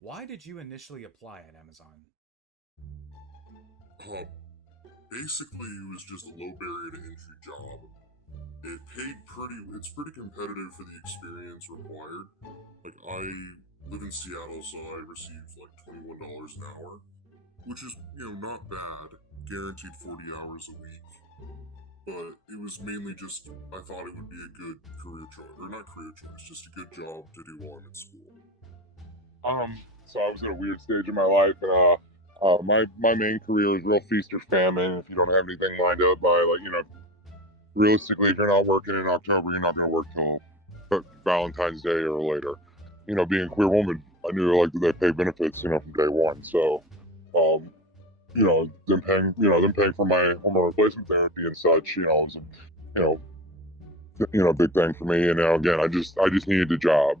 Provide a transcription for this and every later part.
Why did you initially apply at Amazon? Uh, Basically, it was just a low barrier to entry job. It's pretty competitive for the experience required. Like, I live in Seattle, so I received like $21 an hour, which is, not bad. Guaranteed 40 hours a week. But it was mainly just, I thought it would be a good career choice, or not career choice, just a good job to do while I'm in school. So I was in a weird stage in my life, and my main career was real feast or famine. If you don't have anything lined up by realistically, if you're not working in October, you're not going to work till Valentine's Day or later. Being a queer woman, I knew like they pay benefits, from day one. So, um, them paying for my hormone replacement therapy and such, was a, you know, big thing for me. And now again, I just needed a job.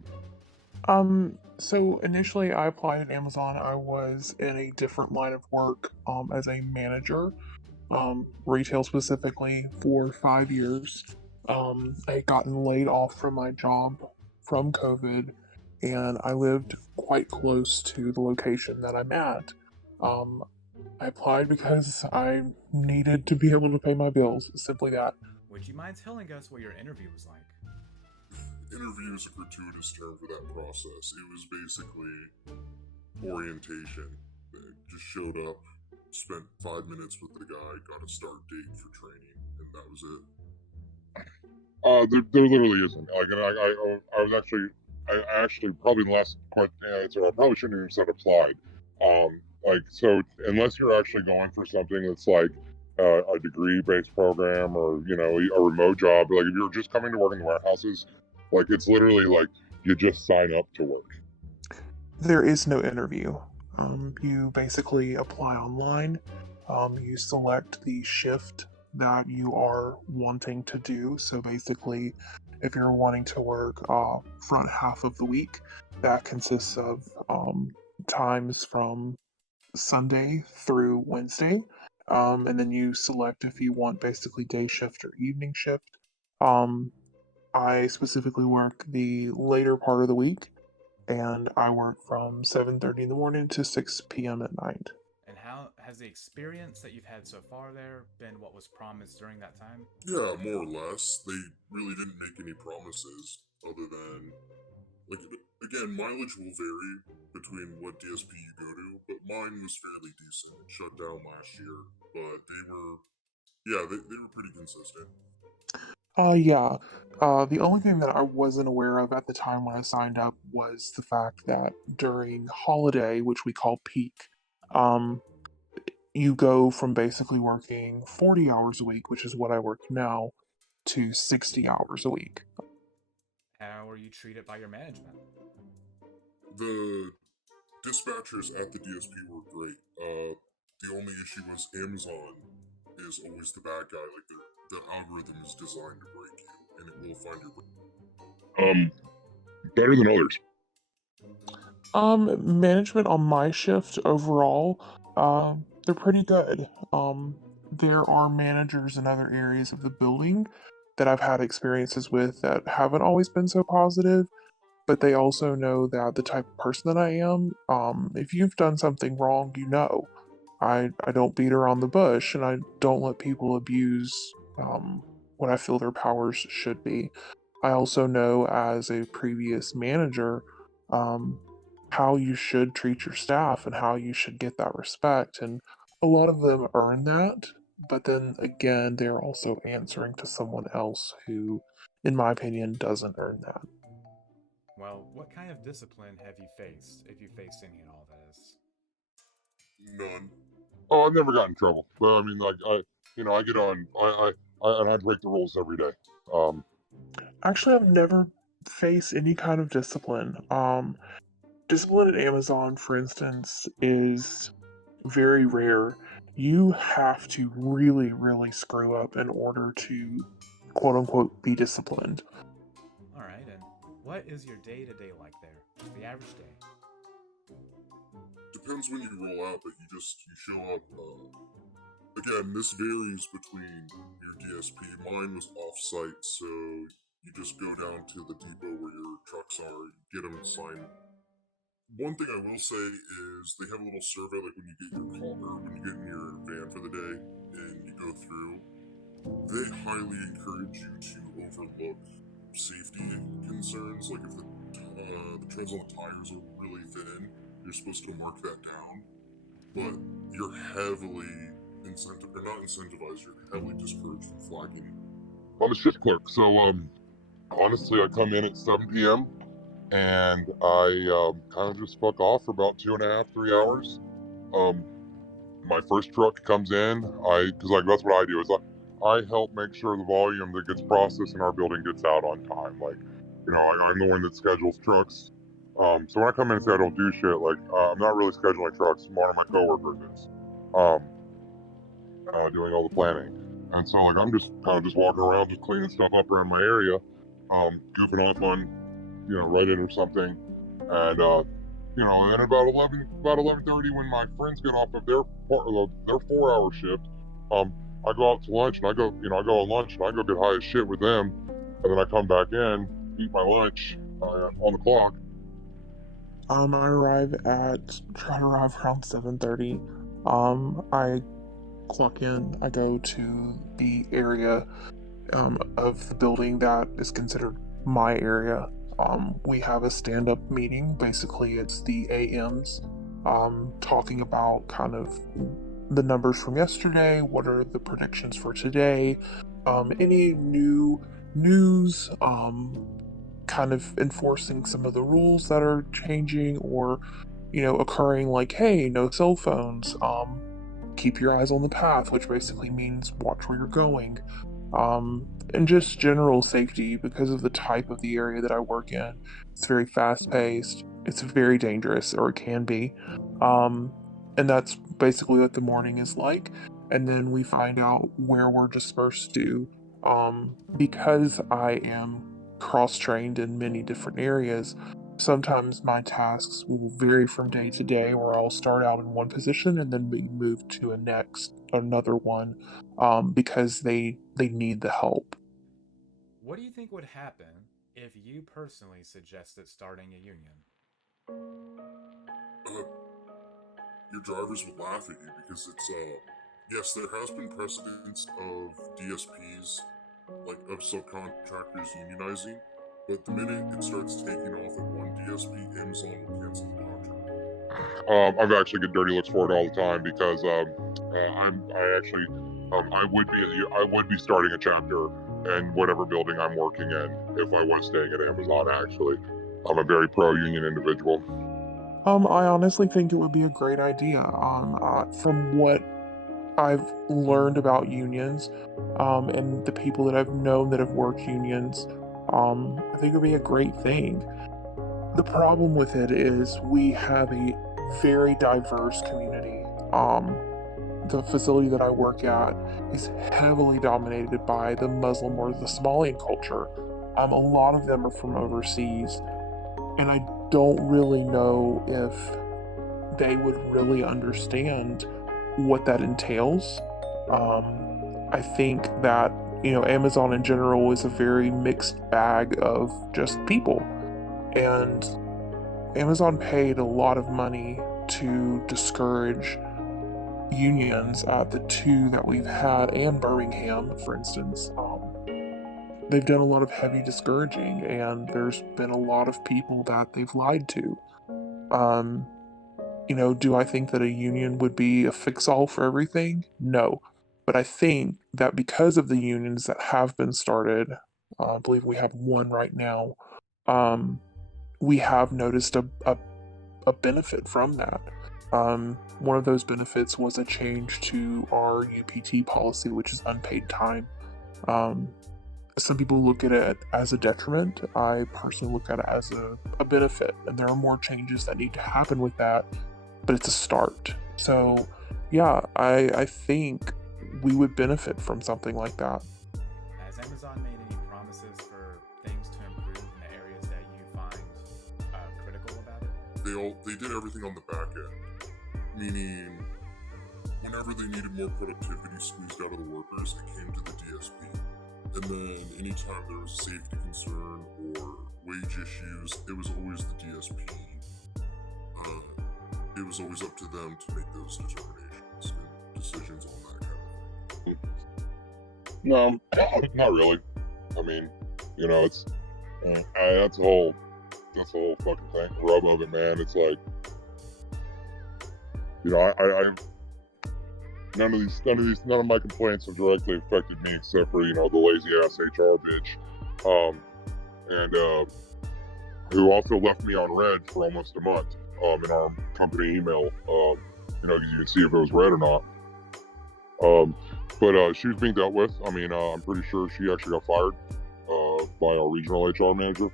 So initially I applied at Amazon. I was in a different line of work, as a manager, retail specifically, for 5 years. I had gotten laid off from my job from COVID, and I lived quite close to the location that I'm at. Um, I applied because I needed to be able to pay my bills, simply that. Would you mind telling us what your interview was like? Interview is a gratuitous term for that process. It was basically orientation. They just showed up, spent 5 minutes with the guy, got a start date for training, and that was it. There literally isn't. I was actually, I actually probably in the last question answer, I probably shouldn't have even said applied. So unless you're actually going for something that's like a degree-based program or a remote job, like if you're just coming to work in the warehouses, like it's literally like you just sign up to work. There is no interview. You basically apply online. You select the shift that you are wanting to do. So basically, if you're wanting to work front half of the week, that consists of times from Sunday through Wednesday. And then you select if you want basically day shift or evening shift. Um, I specifically work the later part of the week, and I work from 7:30 in the morning to 6 p.m. at night. And how has the experience that you've had so far there been what was promised during that time? Yeah, more or less. They really didn't make any promises other than, like, again, mileage will vary between what DSP you go to, but mine was fairly decent. It shut down last year, but they were pretty consistent. Yeah. The only thing that I wasn't aware of at the time when I signed up was the fact that during holiday, which we call peak, um, you go from basically working 40 hours a week, which is what I work now, to 60 hours a week. How were you treated by your management? The dispatchers at the DSP were great. The only issue was Amazon is always the bad guy. Like the algorithm is designed to break you, and it will find your. Um, Better than others. Management on my shift overall, they're pretty good. There are managers in other areas of the building that I've had experiences with that haven't always been so positive, but they also know that the type of person that I am, if you've done something wrong, you know. I don't beat around the bush, and I don't let people abuse what I feel their powers should be. I also know as a previous manager, um, how you should treat your staff and how you should get that respect. And a lot of them earn that, but then again, they're also answering to someone else who, in my opinion, doesn't earn that. Well, what kind of discipline have you faced, if you faced any at all, that is? None. Oh, I've never gotten in trouble, but I mean, I get on, and I break the rules every day. Um, Actually, I've never faced any kind of discipline. Discipline at Amazon, for instance, is very rare. You have to really, really screw up in order to quote unquote be disciplined. All right, and what is your day to day like there? Just the average day. Depends when you roll out, but you show up. Again, this varies between your DSP. Mine was off-site, so you just go down to the depot where your trucks are, get them signed, One thing I will say is they have a little survey like when you get your call or when you get in your van for the day and you go through. They highly encourage you to overlook safety concerns. Like if the treads on the tires are really thin, you're supposed to mark that down. But you're heavily not incentivized. You're heavily discouraged from flagging. I'm a shift clerk, so honestly, I come in at 7 p.m. and I kind of just fuck off for about 2.5, 3 hours. My first truck comes in, because like that's what I do is I help make sure the volume that gets processed in our building gets out on time. Like, I'm the one that schedules trucks. So when I come in and say I don't do shit, like I'm not really scheduling trucks. One of my coworkers is doing all the planning, and so like I'm just kind of just walking around, just cleaning stuff up around my area, goofing off on Reddit or something, and then about 11:30 when my friends get off of their 4-hour shift, I go out to lunch and I go on lunch and I go get high as shit with them, and then I come back in, eat my lunch on the clock. I try to arrive around 7:30. I clock in. I go to the area of the building that is considered my area. We have a stand-up meeting. Basically, it's the AMs talking about kind of the numbers from yesterday, what are the predictions for today, any new news, kind of enforcing some of the rules that are changing or, occurring, like, hey, no cell phones, keep your eyes on the path, which basically means watch where you're going. And just general safety because of the type of the area that I work in. It's very fast paced, it's very dangerous, or it can be. And that's basically what the morning is like. And then we find out where we're dispersed to. Because I am cross trained in many different areas, sometimes my tasks will vary from day to day, where I'll start out in one position and then be moved to another one, because they need the help. What do you think would happen if you personally suggested starting a union? Uh, your drivers would laugh at you because it's yes, there has been precedence of DSPs, like of subcontractors unionizing, but the minute it starts taking off at one DSP, Amazon will cancel the contract. I've actually get dirty looks for it all the time because I would be starting a chapter in whatever building I'm working in if I was staying at Amazon. Actually, I'm a very pro union individual. I honestly think it would be a great idea. From what I've learned about unions, and the people that I've known that have worked unions, I think it would be a great thing. The problem with it is we have a very diverse community. The facility that I work at is heavily dominated by the Muslim or the Somalian culture. A lot of them are from overseas, and I don't really know if they would really understand what that entails. I think that, Amazon in general is a very mixed bag of just people. And Amazon paid a lot of money to discourage unions at the two that we've had, and Birmingham, for instance. They've done a lot of heavy discouraging, and there's been a lot of people that they've lied to. Do I think that a union would be a fix-all for everything? No. But I think that because of the unions that have been started, I believe we have one right now, we have noticed a benefit from that. One of those benefits was a change to our UPT policy, which is unpaid time. Some people look at it as a detriment. I personally look at it as a benefit, and there are more changes that need to happen with that, but it's a start. So, yeah, I think we would benefit from something like that. Has Amazon made any promises for things to improve in the areas that you find critical about it? They did everything on the back end, meaning whenever they needed more productivity squeezed out of the workers, it came to the DSP. And then anytime there was a safety concern or wage issues, it was always the DSP it was always up to them to make those determinations and decisions on that kind of thing. No, not really. I mean, it's that's the whole fucking thing. Rub of it, man. It's like, I none of my complaints have directly affected me except for the lazy ass HR bitch, and who also left me on red for almost a month, in our company email. You can see if it was red or not. But she was being dealt with. I mean, I'm pretty sure she actually got fired by our regional HR manager.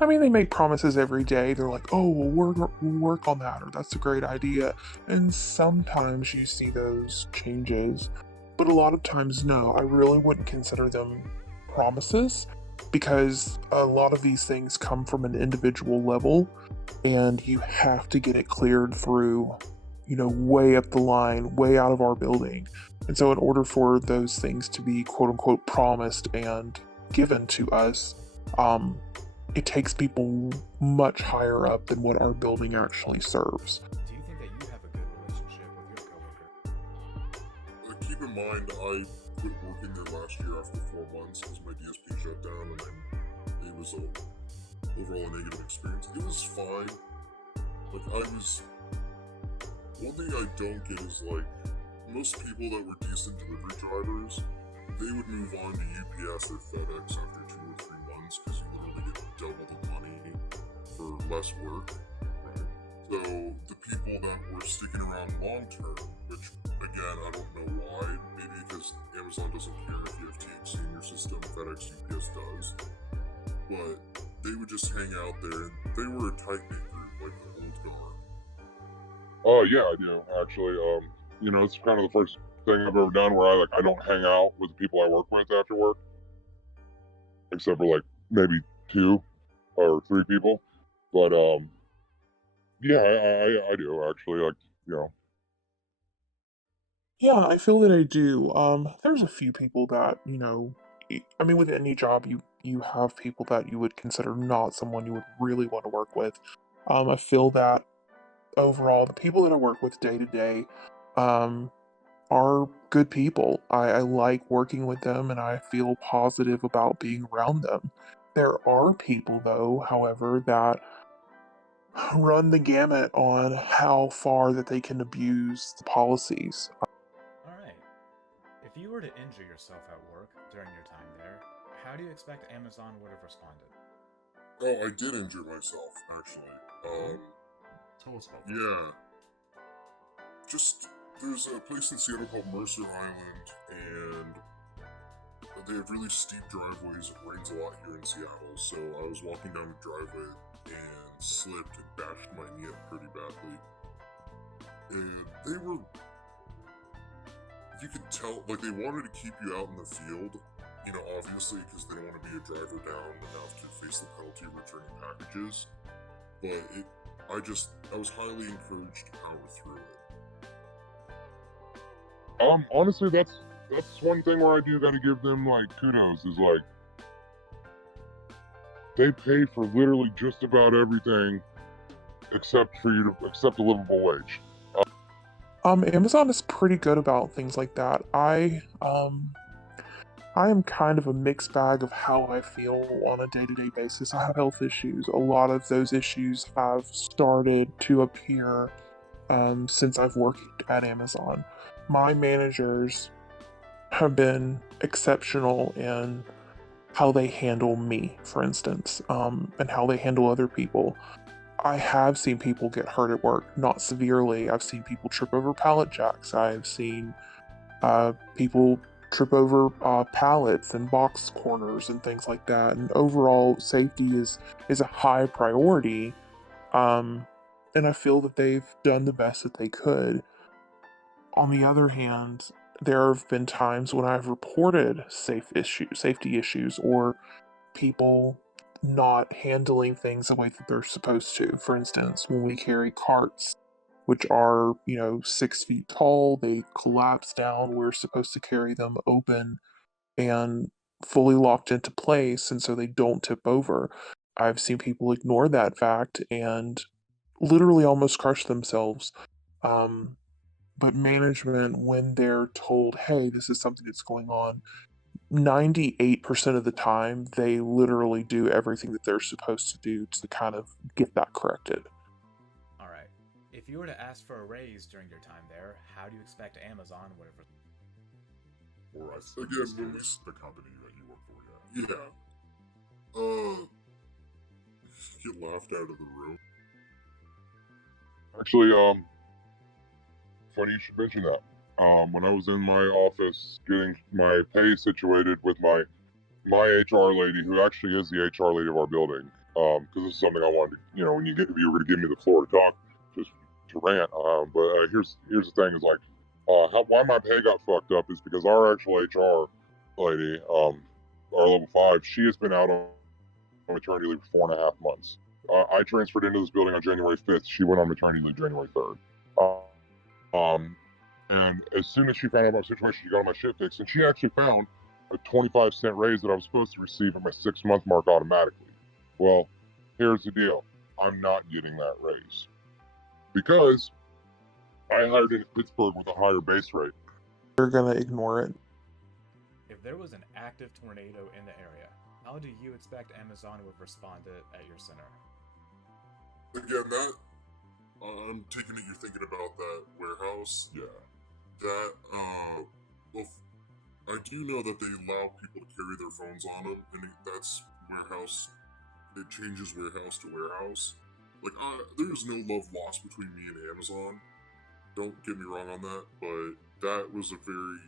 I mean, they make promises every day. They're like, oh, we'll work on that, or that's a great idea. And sometimes you see those changes, but a lot of times, no. I really wouldn't consider them promises because a lot of these things come from an individual level, and you have to get it cleared through, way up the line, way out of our building. And so, in order for those things to be quote unquote promised and given to us, it takes people much higher up than what our building actually serves. Do you think that you have a good relationship with your coworker? Keep in mind, I quit working there last year after 4 months because my DSP shut down, and it was overall a negative experience. It was fine. One thing I don't get is most people that were decent delivery drivers, they would move on to UPS or FedEx after 2 or 3 months because you literally get double the money for less work. Right. So the people that were sticking around long term, which again I don't know why, maybe because Amazon doesn't care if you have THC in your system, FedEx, UPS does, but they would just hang out there, and they were a tight knit group, like the old guard. Oh yeah, I do actually. It's kind of the first thing I've ever done where I don't hang out with the people I work with after work, except for maybe 2 or 3 people. But yeah, I do actually. Yeah, I feel that I do. There's a few people that, I mean, with any job, you have people that you would consider not someone you would really want to work with. I feel that overall, the people that I work with day to day, um, are good people. I like working with them and I feel positive about being around them. There are people, though, however, that run the gamut on how far that they can abuse the policies. Alright. If you were to injure yourself at work during your time there, how do you expect Amazon would have responded? Oh, I did injure myself actually. Tell us about that. Yeah. There's a place in Seattle called Mercer Island, and they have really steep driveways. It rains a lot here in Seattle, so I was walking down the driveway and slipped and bashed my knee up pretty badly. And you could tell, they wanted to keep you out in the field, obviously, because they don't want to be a driver down enough to face the penalty of returning packages. But I was highly encouraged to power through it. Honestly, that's one thing where I do got to give them kudos is they pay for literally just about everything except for you to accept a livable wage. Amazon is pretty good about things like that. I am kind of a mixed bag of how I feel on a day-to-day basis. I have health issues. A lot of those issues have started to appear since I've worked at Amazon. My managers have been exceptional in how they handle me, for instance, and how they handle other people. I have seen people get hurt at work, not severely. I've seen people trip over pallet jacks. I've seen people trip over pallets and box corners and things like that. And overall, safety is a high priority. And I feel that they've done the best that they could. On the other hand, there have been times when I've reported safety issues, or people not handling things the way that they're supposed to. For instance, when we carry carts, which are, 6 feet tall, they collapse down. We're supposed to carry them open and fully locked into place, and so they don't tip over. I've seen people ignore that fact and literally almost crush themselves. Um, but management, when they're told, hey, this is something that's going on, 98% of the time, they literally do everything that they're supposed to do to kind of get that corrected. All right. If you were to ask for a raise during your time there, how do you expect Amazon would have? Or again, when we The company that you work for, yeah, get laughed out of the room. Actually, funny you should mention that. When I was in my office getting my pay situated with my HR lady, who actually is the HR lady of our building, because this is something I wanted to, when if you were going to give me the floor to talk, just to rant. But here's the thing: is like, why my pay got fucked up is because our actual HR lady, our level 5, she has been out on maternity leave for 4.5 months. I transferred into this building on January 5th. She went on maternity leave January 3rd. Um, and as soon as she found out about my situation, she got on my shit fix, and she actually found a 25-cent raise that I was supposed to receive at my 6-month mark automatically. Well, here's the deal: I'm not getting that raise because I hired in Pittsburgh with a higher base rate. They're going to ignore it. If there was an active tornado in the area, how do you expect Amazon would respond at your center? Again, that I'm taking it you're thinking about that warehouse. Yeah. That well, I do know that they allow people to carry their phones on them, and that's warehouse. It changes warehouse to warehouse. Like, there's no love lost between me and Amazon. Don't get me wrong on that, but that was a very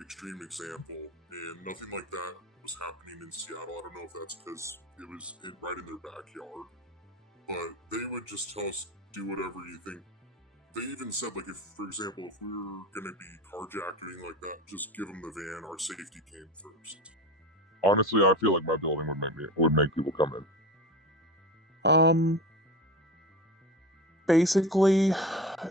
extreme example, and nothing like that was happening in Seattle. I don't know if that's because it was right in their backyard, but they would just tell us, do whatever you think. They even said, like, if, for example, if we were going to be carjacked or anything like that, just give them the van. Our safety came first. Honestly, I feel like my building would make people come in. Basically, I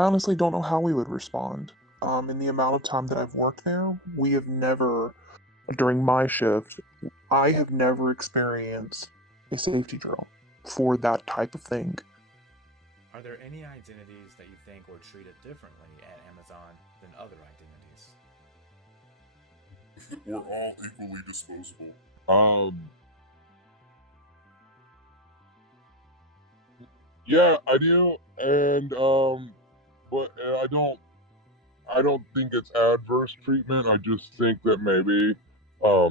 honestly don't know how we would respond. In the amount of time that I've worked there, we have never, during my shift, I have never experienced a safety drill for that type of thing. Are there any identities that you think were treated differently at Amazon than other identities? We're all equally disposable. Yeah, I do, and but I don't think it's adverse treatment. I just think that maybe, I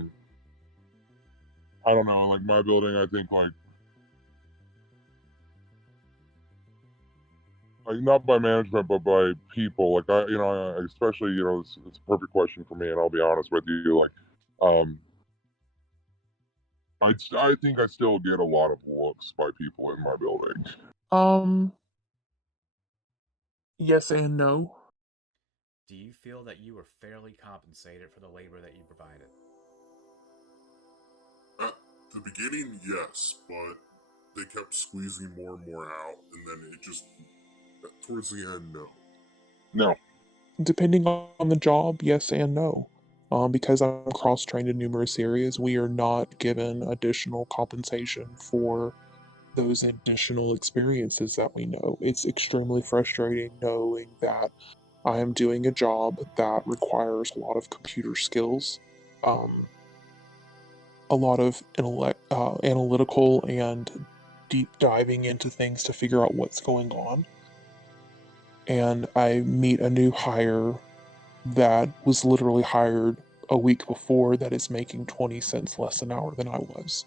don't know, like my building, I think like not by management, but by people. Like especially it's a perfect question for me, and I'll be honest with you. Like, I think I still get a lot of looks by people in my building. Yes and no. Do you feel that you were fairly compensated for the labor that you provided? At the beginning, yes, but they kept squeezing more and more out, and then it just, towards the end, no. No. Depending on the job, yes and no. Because I'm cross trained in numerous areas, we are not given additional compensation for those additional experiences that we know. It's extremely frustrating knowing that I am doing a job that requires a lot of computer skills, um, a lot of analytical and deep diving into things to figure out what's going on. And I meet a new hire that was literally hired a week before that is making 20 cents less an hour than I was.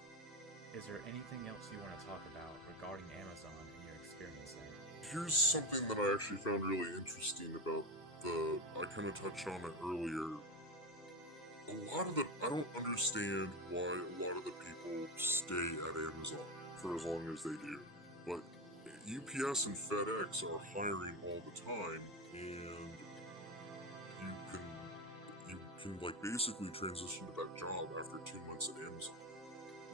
Is there anything else you want to talk about regarding Amazon and your experience there? Here's something that I actually found really interesting about I kind of touched on it earlier. I don't understand why a lot of the people stay at Amazon for as long as they do. But UPS and FedEx are hiring all the time, and you can like basically transition to that job after 2 months at Amazon.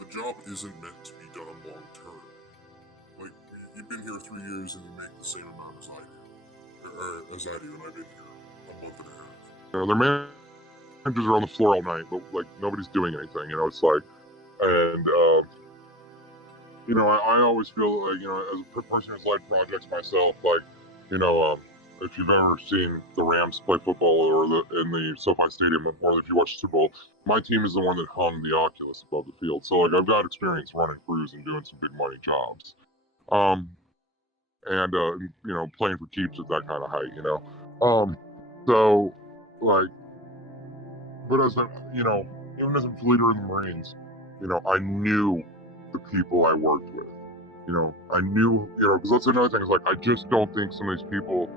The job isn't meant to be done long term. Like, you've been here 3 years and you make the same amount as I do, and I've been here a month and a half. Their managers are on the floor all night, but like nobody's doing anything. It's like, and I always feel like, as a person who's led projects myself, like, you know, if you've ever seen the Rams play football or in the SoFi Stadium, or if you watch the Super Bowl, my team is the one that hung the Oculus above the field. So, like, I've got experience running crews and doing some big money jobs. Um, and, playing for keeps at that kind of height. So, like, but even as a leader in the Marines, I knew the people I worked with. I knew, because that's another thing is like, I just don't think some of these people,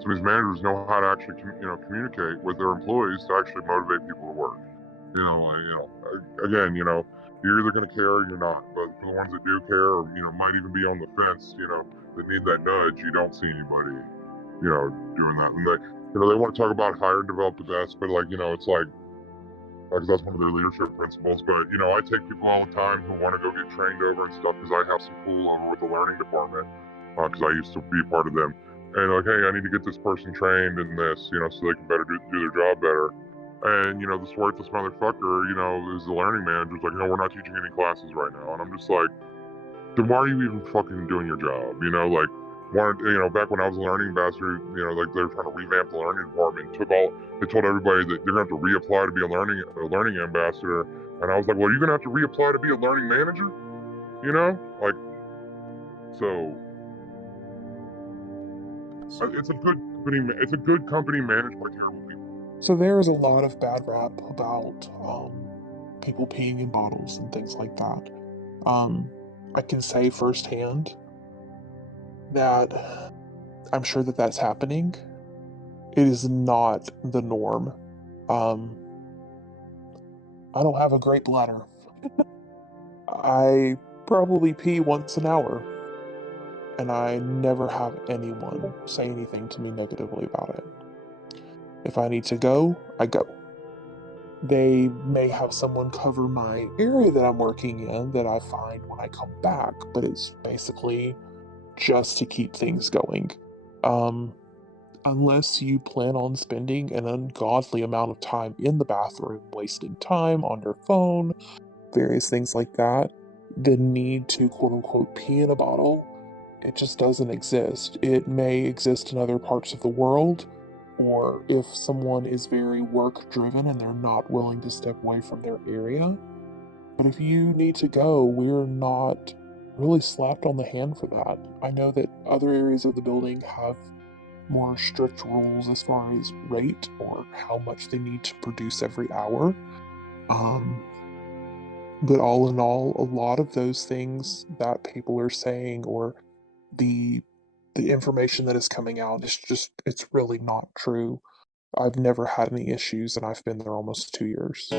some of these managers know how to actually, communicate with their employees to actually motivate people to work. Again, you're either going to care or you're not. But for the ones that do care, or might even be on the fence, that need that nudge, you don't see anybody, doing that. And they want to talk about hire and develop the best, but it's like, because that's one of their leadership principles. But I take people all the time who want to go get trained over and stuff, because I have some pull over with the learning department, because I used to be part of them. And like, hey, I need to get this person trained in this, so they can better do their job better. And this worthless motherfucker, is the learning manager. Is like, we're not teaching any classes right now. And I'm just like, then why are you even fucking doing your job? Like, back when I was a learning ambassador, like they were trying to revamp the learning department. They told everybody that they're gonna have to reapply to be a learning ambassador. And I was like, well, you're gonna have to reapply to be a learning manager. Like, so it's a good company. It's a good company managed by terrible people. So there is a lot of bad rap about people peeing in bottles and things like that. I can say firsthand that I'm sure that that's happening. It is not the norm. Um, I don't have a great bladder. I probably pee once an hour, and I never have anyone say anything to me negatively about it. If I need to go, I go. They may have someone cover my area that I'm working in that I find when I come back, but it's basically just to keep things going. Um, unless you plan on spending an ungodly amount of time in the bathroom, wasting time on your phone, various things like that, the need to quote unquote pee in a bottle, it just doesn't exist. It may exist in other parts of the world, or if someone is very work driven and they're not willing to step away from their area. But if you need to go, we're not really slapped on the hand for that. I know that other areas of the building have more strict rules as far as rate or how much they need to produce every hour. Um, but all in all, a lot of those things that people are saying or the the information that is coming out is just it's really not true. I've never had any issues and I've been there almost 2 years.